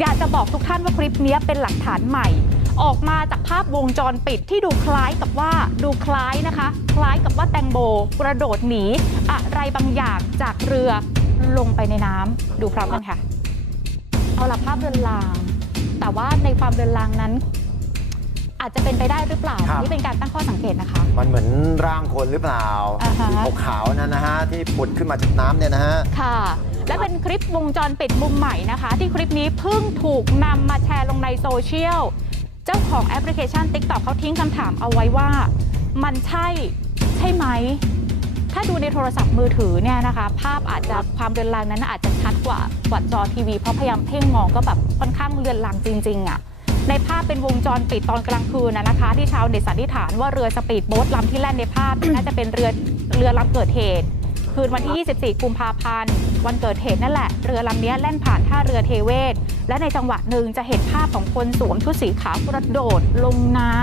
อยากจะบอกทุกท่านว่าคลิปนี้เป็นหลักฐานใหม่ ออกมาจากภาพวงจรปิดที่ดูคล้ายกับว่าดูคล้ายนะคะ คล้ายกับว่าแตงโมกระโดดหนีอะไรบางอย่างจากเรือลงไปในน้ำดูพร้อมกันค่ะ เอาละภาพเรือนลาง แต่ว่าในความเรือนลางนั้น อาจจะเป็นไปได้หรือเปล่าครับ นี่เป็นการตั้งข้อสังเกตนะคะ มันเหมือนร่างคนหรือเปล่าอ่าฮะ สีขาวๆนั่นนะฮะที่ผุดขึ้นมาจากน้ำเนี่ยนะฮะ ค่ะ และเป็นคลิปวงจรปิดมุมใหม่นะคะ ที่คลิปนี้เพิ่งถูกนำมาแชร์ลงในโซเชียล เจ้าของแอปพลิเคชัน TikTok เขาทิ้งคำถามเอาไว้ว่า มันใช่ใช่ไหม ถ้าดูในโทรศัพท์มือถือเนี่ยนะคะ ภาพอาจจะความเรือนรางนั้นอาจจะชัดกว่ากว่าจอทีวี เพราะพยายามเพ่งมองก็แบบค่อนข้างเรือนรางจริง ๆอะ่ะ ในภาพเป็นวงจรปิดตอนกลางคืนนะนะคะ ที่ชาวเน็ตสันนิษฐานว่าเรือสปีดโบ๊ทลำที่แล่นในภาพน่าจะเป็นเรือเรือลำเกิดเหตุ คืนวันที่ 24 กุมภาพันธ์ วันเกิดเหตุนั่นแหละ เรือลำนี้แล่นผ่านท่าเรือเทเวศ และในจังหวะหนึ่งจะเห็นภาพของคนสวมชุดสีขาวกระโดดลงน้